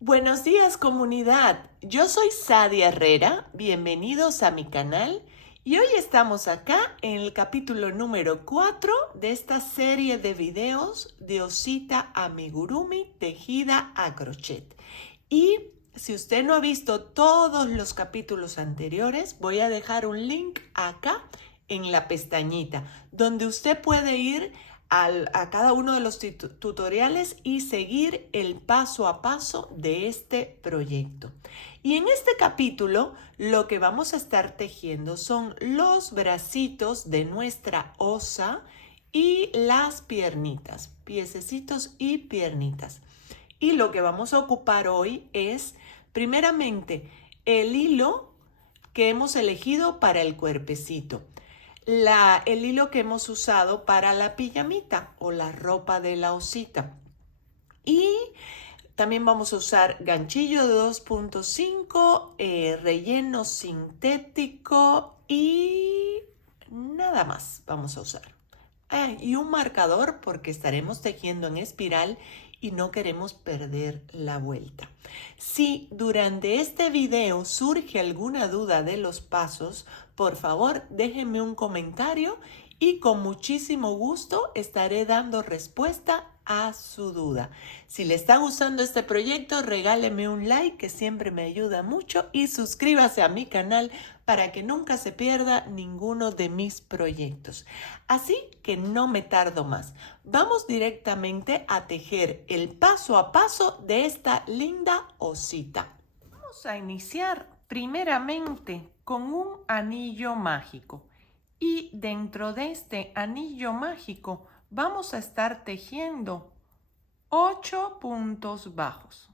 Buenos días, comunidad. Yo soy Sadia Herrera. Bienvenidos a mi canal. Y hoy estamos acá en el capítulo número 4 de esta serie de videos de osita amigurumi tejida a crochet. Y si usted no ha visto todos los capítulos anteriores, voy a dejar un link acá en la pestañita donde usted puede ir a cada uno de los tutoriales y seguir el paso a paso de este proyecto. Y en este capítulo lo que vamos a estar tejiendo son los bracitos de nuestra osa y las piernitas, piececitos y piernitas. Y lo que vamos a ocupar hoy es, primeramente, el hilo que hemos elegido para el cuerpecito. El hilo que hemos usado para la pijamita o la ropa de la osita. Y también vamos a usar ganchillo de 2.5, relleno sintético y nada más vamos a usar. Y un marcador porque estaremos tejiendo en espiral y no queremos perder la vuelta. Si durante este video surge alguna duda de los pasos, por favor déjenme un comentario y con muchísimo gusto estaré dando respuesta a su duda. Si le está gustando este proyecto, regáleme un like que siempre me ayuda mucho y suscríbase a mi canal para que nunca se pierda ninguno de mis proyectos. Así que no me tardo más. Vamos directamente a tejer el paso a paso de esta linda osita. Vamos a iniciar primeramente con un anillo mágico. Y dentro de este anillo mágico vamos a estar tejiendo 8 puntos bajos.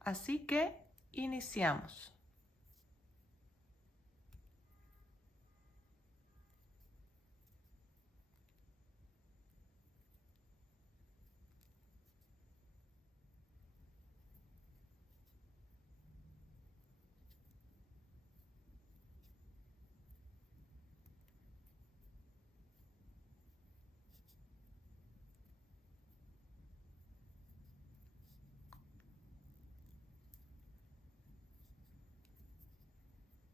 Así que iniciamos.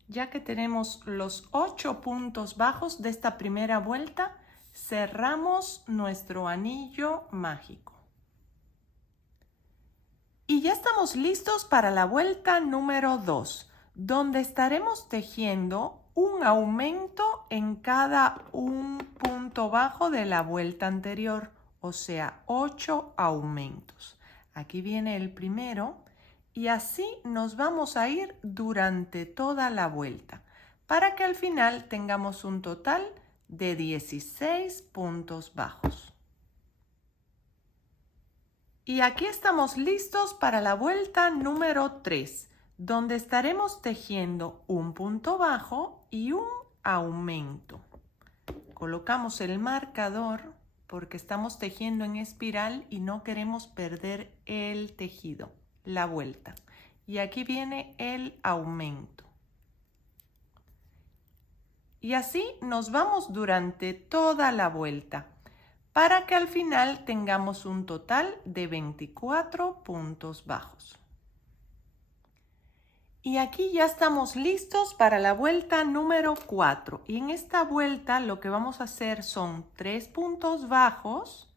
Ya que tenemos los 8 puntos bajos de esta primera vuelta, cerramos nuestro anillo mágico. Y ya estamos listos para la vuelta número 2, donde estaremos tejiendo un aumento en cada un punto bajo de la vuelta anterior, o sea, 8 aumentos. Aquí viene el primero. Y así nos vamos a ir durante toda la vuelta, para que al final tengamos un total de 16 puntos bajos. Y aquí estamos listos para la vuelta número 3, donde estaremos tejiendo un punto bajo y un aumento. Colocamos el marcador porque estamos tejiendo en espiral y no queremos perder el tejido. La vuelta. Y aquí viene el aumento. Y así nos vamos durante toda la vuelta para que al final tengamos un total de 24 puntos bajos. Y aquí ya estamos listos para la vuelta número 4. Y en esta vuelta lo que vamos a hacer son 3 puntos bajos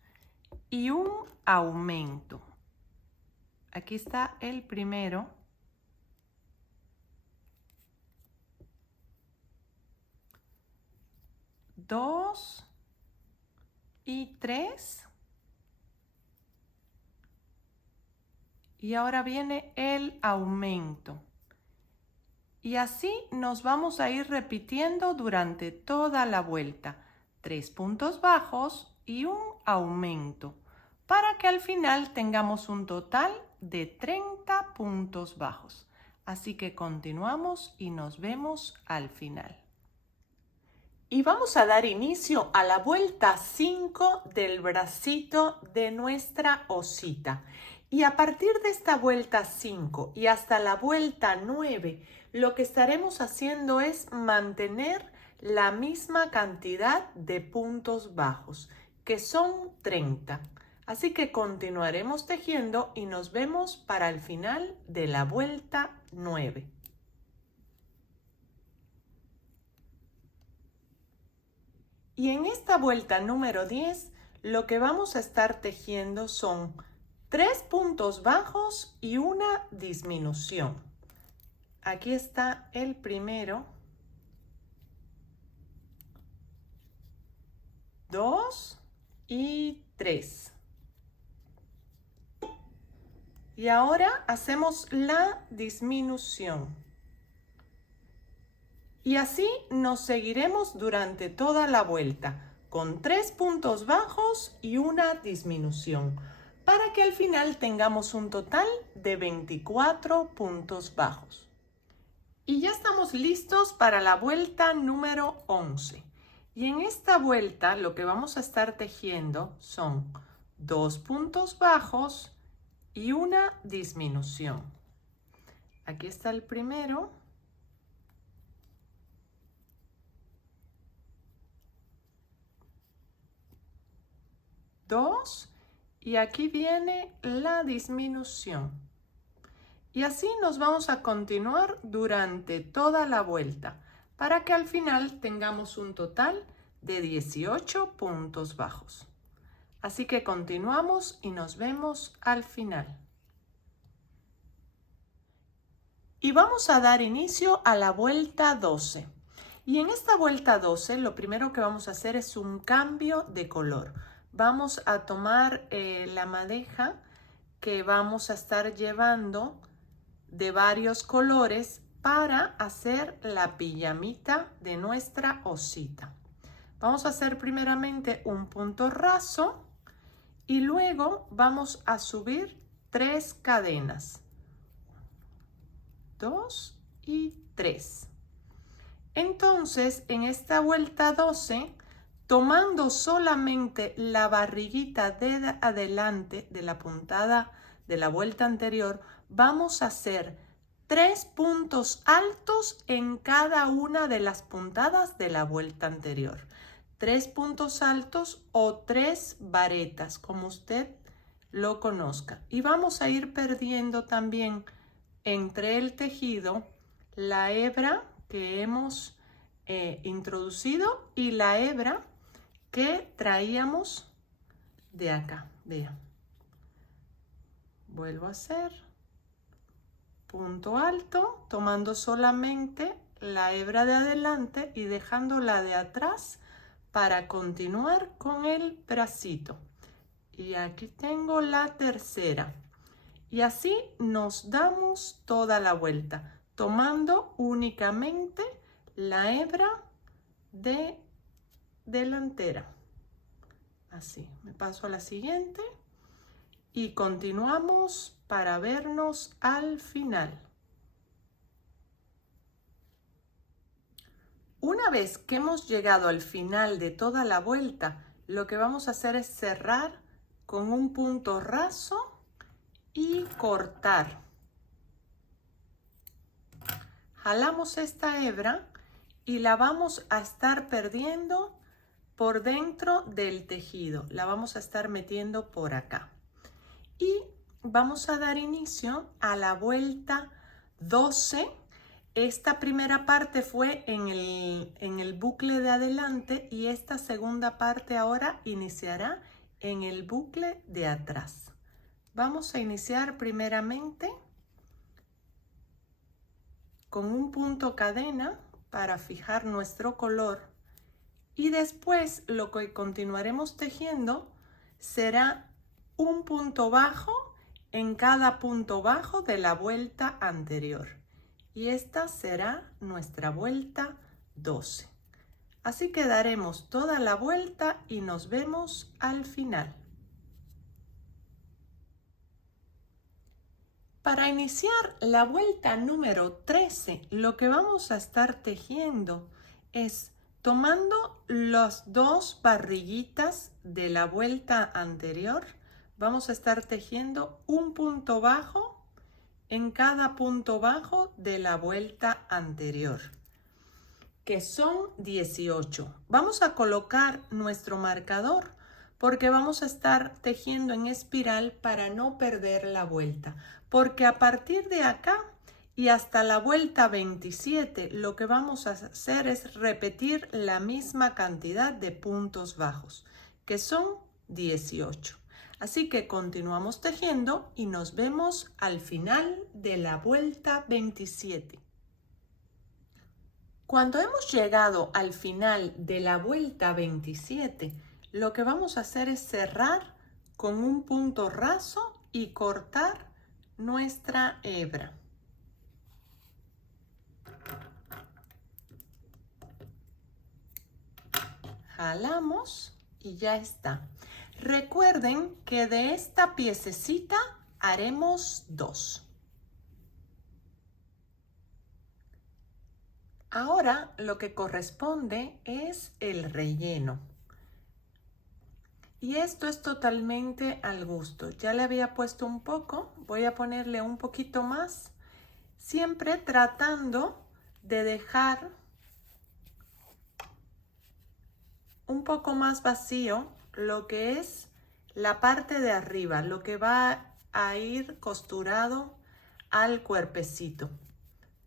y un aumento. Aquí está el primero. 2 y 3. Y ahora viene el aumento. Y así nos vamos a ir repitiendo durante toda la vuelta. 3 puntos bajos y un aumento, para que al final tengamos un total de 30 puntos bajos. Así que continuamos y nos vemos al final. Y vamos a dar inicio a la vuelta 5 del bracito de nuestra osita. Y a partir de esta vuelta 5 y hasta la vuelta 9, lo que estaremos haciendo es mantener la misma cantidad de puntos bajos, que son 30. Así que continuaremos tejiendo y nos vemos para el final de la vuelta 9. Y en esta vuelta número 10, lo que vamos a estar tejiendo son 3 puntos bajos y una disminución. Aquí está el primero, 2 y 3. Y ahora hacemos la disminución. Y así nos seguiremos durante toda la vuelta, con 3 puntos bajos y una disminución, para que al final tengamos un total de 24 puntos bajos. Y ya estamos listos para la vuelta número 11. Y en esta vuelta lo que vamos a estar tejiendo son 2 puntos bajos y una disminución. Aquí está el primero. Dos, y aquí viene la disminución. Y así nos vamos a continuar durante toda la vuelta para que al final tengamos un total de 18 puntos bajos. Así que continuamos y nos vemos al final. Y vamos a dar inicio a la vuelta 12. Y en esta vuelta 12 lo primero que vamos a hacer es un cambio de color. Vamos a tomar la madeja que vamos a estar llevando de varios colores para hacer la pijamita de nuestra osita. Vamos a hacer primeramente un punto raso y luego vamos a subir 3 cadenas. 2 y 3. Entonces, en esta vuelta 12, tomando solamente la barriguita de adelante de la puntada de la vuelta anterior, vamos a hacer 3 puntos altos en cada una de las puntadas de la vuelta anterior. 3 puntos altos o 3 varetas, como usted lo conozca. Y vamos a ir perdiendo también entre el tejido la hebra que hemos introducido y la hebra que traíamos de acá. Vean, vuelvo a hacer punto alto tomando solamente la hebra de adelante y dejando la de atrás para continuar con el bracito. Y aquí tengo la tercera. Y así nos damos toda la vuelta, tomando únicamente la hebra de delantera. Así, me paso a la siguiente y continuamos para vernos al final. Una vez que hemos llegado al final de toda la vuelta, lo que vamos a hacer es cerrar con un punto raso y cortar. Jalamos esta hebra y la vamos a estar perdiendo por dentro del tejido. La vamos a estar metiendo por acá. Y vamos a dar inicio a la vuelta 12. Esta primera parte fue en el bucle de adelante y esta segunda parte ahora iniciará en el bucle de atrás. Vamos a iniciar primeramente con un punto cadena para fijar nuestro color y después lo que continuaremos tejiendo será un punto bajo en cada punto bajo de la vuelta anterior y esta será nuestra vuelta 12. Así que daremos toda la vuelta y nos vemos al final. Para iniciar la vuelta número 13, lo que vamos a estar tejiendo es tomando las 2 barriguitas de la vuelta anterior, vamos a estar tejiendo un punto bajo en cada punto bajo de la vuelta anterior, que son 18. Vamos a colocar nuestro marcador porque vamos a estar tejiendo en espiral para no perder la vuelta. Porque a partir de acá y hasta la vuelta 27, lo que vamos a hacer es repetir la misma cantidad de puntos bajos, que son 18. Así que continuamos tejiendo y nos vemos al final de la vuelta 27. Cuando hemos llegado al final de la vuelta 27, lo que vamos a hacer es cerrar con un punto raso y cortar nuestra hebra. Jalamos y ya está. Recuerden que de esta piececita haremos 2. Ahora lo que corresponde es el relleno. Y esto es totalmente al gusto. Ya le había puesto un poco, voy a ponerle un poquito más, siempre tratando de dejar un poco más vacío lo que es la parte de arriba, lo que va a ir costurado al cuerpecito,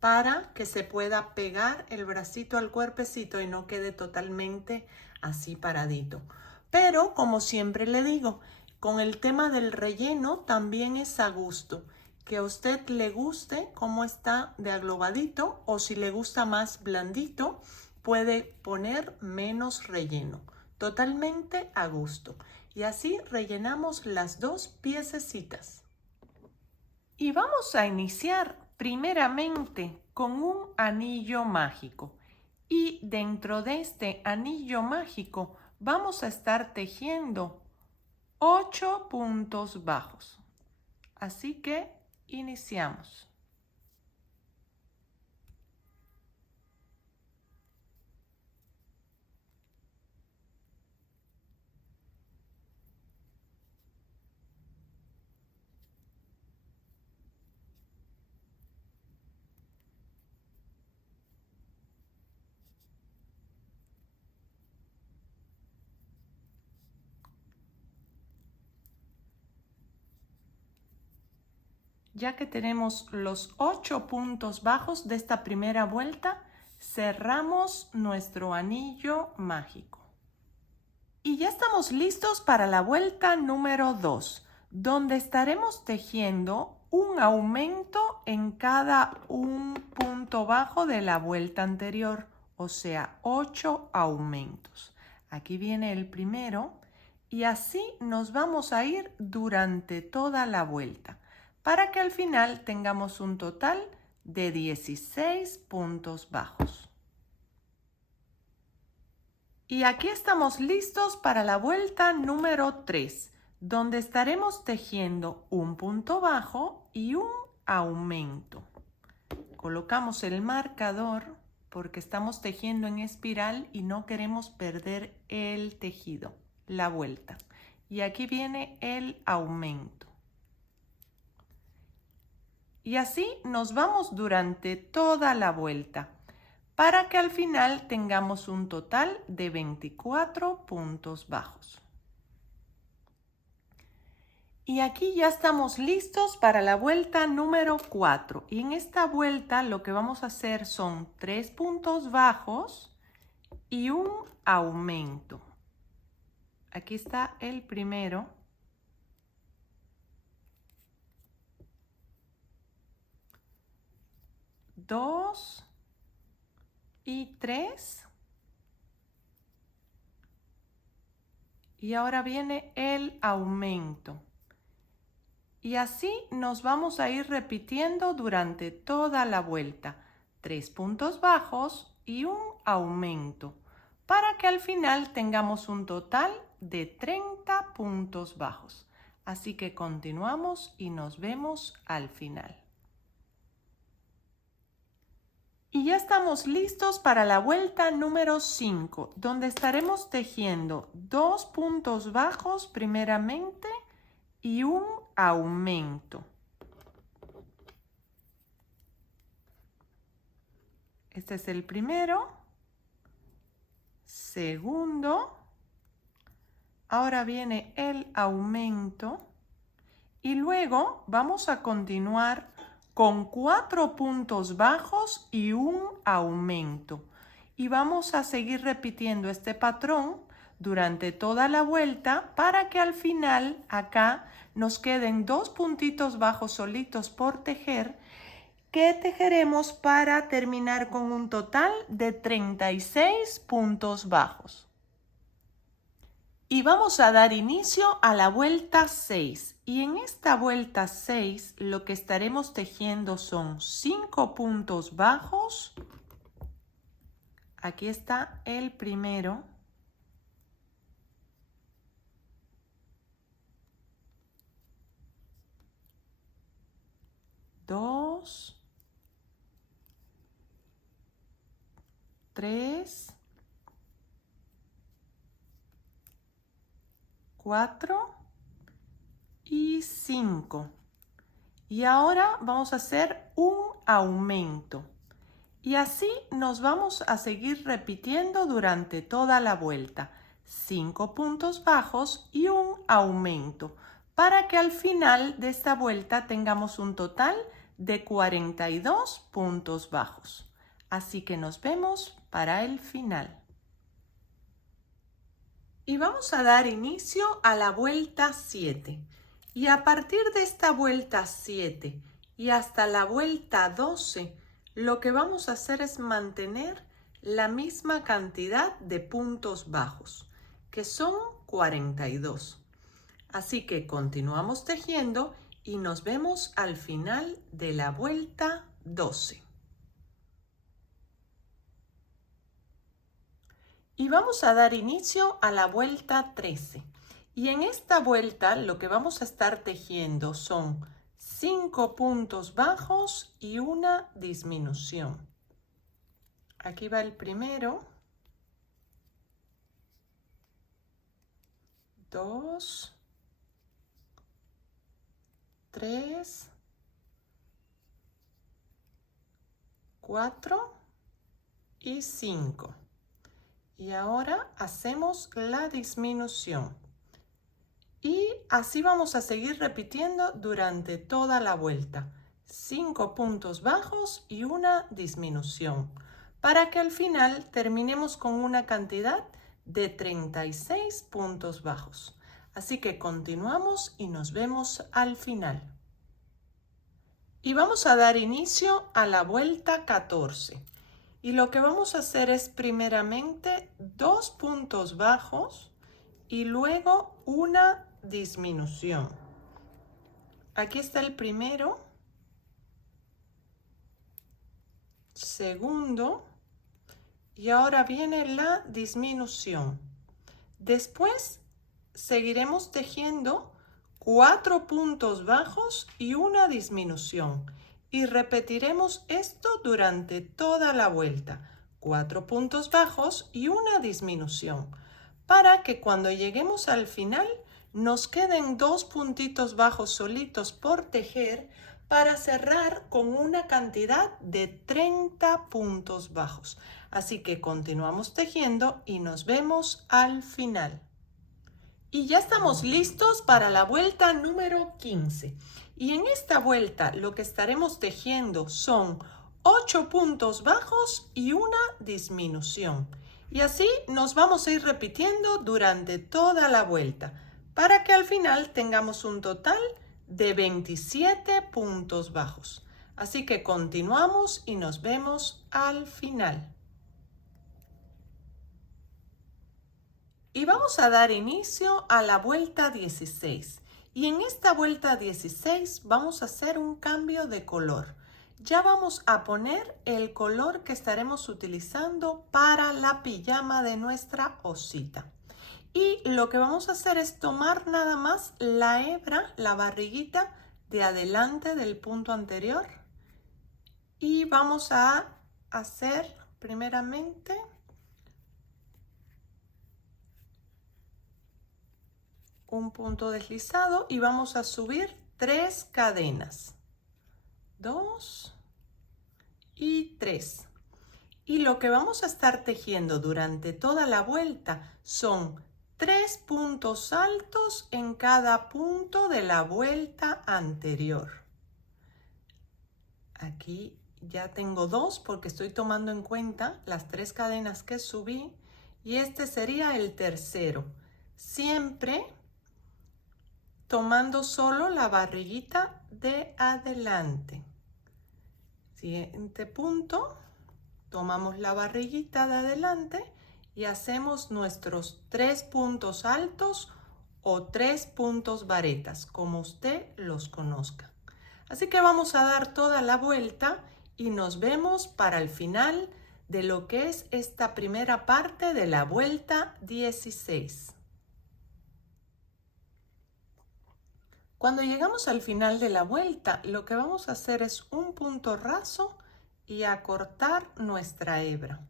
para que se pueda pegar el bracito al cuerpecito y no quede totalmente así paradito. Pero como siempre le digo, con el tema del relleno también es a gusto. Que a usted le guste cómo está de aglobadito, o si le gusta más blandito, puede poner menos relleno. Totalmente a gusto. Y así rellenamos las 2 piececitas. Y vamos a iniciar primeramente con un anillo mágico. Y dentro de este anillo mágico vamos a estar tejiendo 8 puntos bajos. Así que iniciamos. Ya que tenemos los 8 puntos bajos de esta primera vuelta, cerramos nuestro anillo mágico. Y ya estamos listos para la vuelta número 2, donde estaremos tejiendo un aumento en cada un punto bajo de la vuelta anterior, o sea, 8 aumentos. Aquí viene el primero y así nos vamos a ir durante toda la vuelta, para que al final tengamos un total de 16 puntos bajos. Y aquí estamos listos para la vuelta número 3, donde estaremos tejiendo un punto bajo y un aumento. Colocamos el marcador porque estamos tejiendo en espiral y no queremos perder el tejido, la vuelta. Y aquí viene el aumento. Y así nos vamos durante toda la vuelta, para que al final tengamos un total de 24 puntos bajos. Y aquí ya estamos listos para la vuelta número 4. Y en esta vuelta lo que vamos a hacer son 3 puntos bajos y un aumento. Aquí está el primero. Dos y 3. Y ahora viene el aumento. Y así nos vamos a ir repitiendo durante toda la vuelta. 3 puntos bajos y un aumento, para que al final tengamos un total de 30 puntos bajos. Así que continuamos y nos vemos al final. Y ya estamos listos para la vuelta número 5, donde estaremos tejiendo 2 puntos bajos primeramente y un aumento. Este es el primero, segundo, ahora viene el aumento y luego vamos a continuar con 4 puntos bajos y un aumento. Y vamos a seguir repitiendo este patrón durante toda la vuelta para que al final acá nos queden 2 puntitos bajos solitos por tejer que tejeremos para terminar con un total de 36 puntos bajos. Y vamos a dar inicio a la vuelta 6. Y en esta vuelta 6 lo que estaremos tejiendo son 5 puntos bajos. Aquí está el primero. Dos. 3. 4 y 5. Y ahora vamos a hacer un aumento. Y así nos vamos a seguir repitiendo durante toda la vuelta. 5 puntos bajos y un aumento para que al final de esta vuelta tengamos un total de 42 puntos bajos. Así que nos vemos para el final. Y vamos a dar inicio a la vuelta 7. Y a partir de esta vuelta 7 y hasta la vuelta 12, lo que vamos a hacer es mantener la misma cantidad de puntos bajos, que son 42. Así que continuamos tejiendo y nos vemos al final de la vuelta 12. Y vamos a dar inicio a la vuelta 13. Y en esta vuelta lo que vamos a estar tejiendo son 5 puntos bajos y una disminución. Aquí va el primero. 2, 3, 4 y 5. Y ahora hacemos la disminución. Y así vamos a seguir repitiendo durante toda la vuelta. 5 puntos bajos y una disminución. Para que al final terminemos con una cantidad de 36 puntos bajos. Así que continuamos y nos vemos al final. Y vamos a dar inicio a la vuelta 14. Y lo que vamos a hacer es primeramente 2 puntos bajos y luego una disminución. Aquí está el primero, segundo y ahora viene la disminución. Después seguiremos tejiendo 4 puntos bajos y una disminución. Y repetiremos esto durante toda la vuelta. 4 puntos bajos y una disminución. Para que cuando lleguemos al final nos queden 2 puntitos bajos solitos por tejer para cerrar con una cantidad de 30 puntos bajos. Así que continuamos tejiendo y nos vemos al final. Y ya estamos listos para la vuelta número 15. Y en esta vuelta lo que estaremos tejiendo son 8 puntos bajos y una disminución. Y así nos vamos a ir repitiendo durante toda la vuelta para que al final tengamos un total de 27 puntos bajos. Así que continuamos y nos vemos al final. Y vamos a dar inicio a la vuelta 16. Y en esta vuelta 16 vamos a hacer un cambio de color. Ya vamos a poner el color que estaremos utilizando para la pijama de nuestra osita. Y lo que vamos a hacer es tomar nada más la hebra, la barriguita de adelante del punto anterior. Y vamos a hacer primeramente un punto deslizado y vamos a subir 3 cadenas. 2 y 3. Y lo que vamos a estar tejiendo durante toda la vuelta son 3 puntos altos en cada punto de la vuelta anterior. Aquí ya tengo 2 porque estoy tomando en cuenta las 3 cadenas que subí y este sería el tercero. Siempre tomando solo la barriguita de adelante. Siguiente punto, tomamos la barriguita de adelante y hacemos nuestros 3 puntos altos o 3 puntos varetas, como usted los conozca. Así que vamos a dar toda la vuelta y nos vemos para el final de lo que es esta primera parte de la vuelta 16. Cuando llegamos al final de la vuelta, lo que vamos a hacer es un punto raso y acortar nuestra hebra.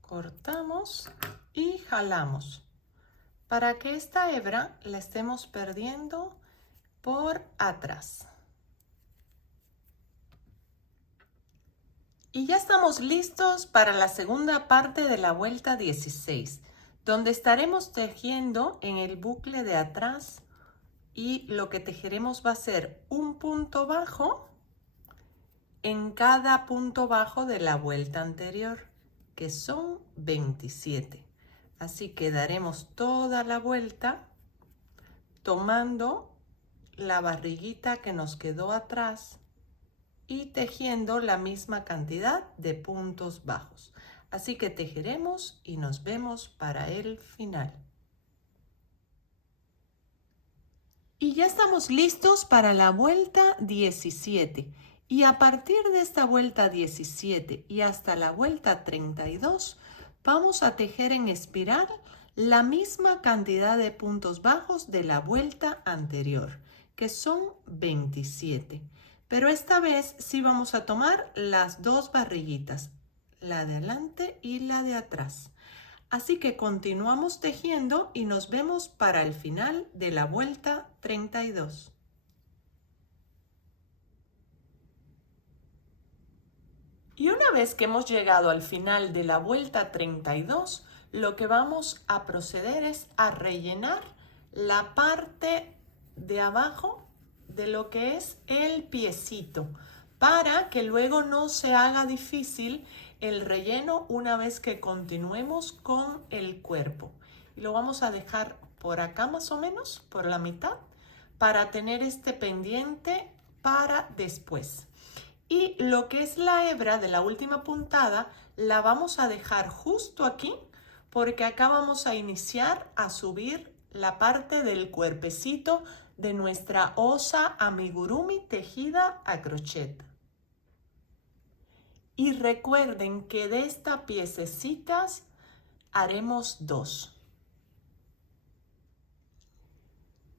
Cortamos y jalamos para que esta hebra la estemos perdiendo por atrás. Y ya estamos listos para la segunda parte de la vuelta 16, donde estaremos tejiendo en el bucle de atrás y lo que tejeremos va a ser un punto bajo en cada punto bajo de la vuelta anterior, que son 27. Así que daremos toda la vuelta tomando la barriguita que nos quedó atrás y tejiendo la misma cantidad de puntos bajos. Así que tejeremos y nos vemos para el final. Y ya estamos listos para la vuelta 17. Y a partir de esta vuelta 17 y hasta la vuelta 32, vamos a tejer en espiral la misma cantidad de puntos bajos de la vuelta anterior, que son 27. Pero esta vez sí vamos a tomar las 2 barriguitas, la de adelante y la de atrás. Así que continuamos tejiendo y nos vemos para el final de la vuelta 32. Y una vez que hemos llegado al final de la vuelta 32, lo que vamos a proceder es a rellenar la parte de abajo de lo que es el piecito, para que luego no se haga difícil el relleno una vez que continuemos con el cuerpo. Y lo vamos a dejar por acá más o menos, por la mitad, para tener este pendiente para después. Y lo que es la hebra de la última puntada la vamos a dejar justo aquí porque acá vamos a iniciar a subir la parte del cuerpecito de nuestra osa amigurumi tejida a crochet. Y recuerden que de estas piececitas haremos 2.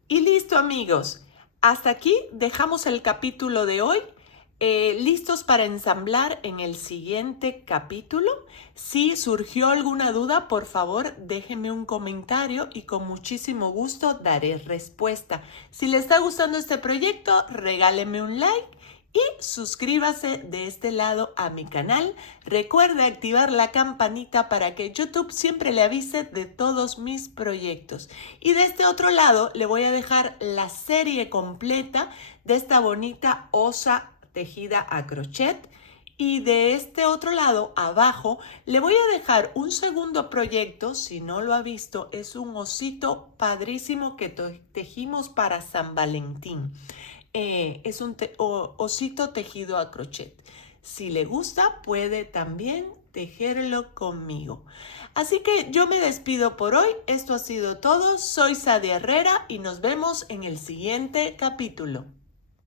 Y listo, amigos. Hasta aquí dejamos el capítulo de hoy. Listos para ensamblar en el siguiente capítulo. Si surgió alguna duda, por favor, déjenme un comentario y con muchísimo gusto daré respuesta. Si les está gustando este proyecto, regáleme un like y suscríbase de este lado a mi canal. Recuerde activar la campanita para que YouTube siempre le avise de todos mis proyectos. Y de este otro lado le voy a dejar la serie completa de esta bonita osa tejida a crochet, y de este otro lado abajo le voy a dejar un segundo proyecto. Si no lo ha visto, es un osito padrísimo que tejimos para San Valentín. Es un osito tejido a crochet. Si le gusta, puede también tejerlo conmigo. Así que yo me despido por hoy. Esto ha sido todo. Soy Sadia Herrera y nos vemos en el siguiente capítulo.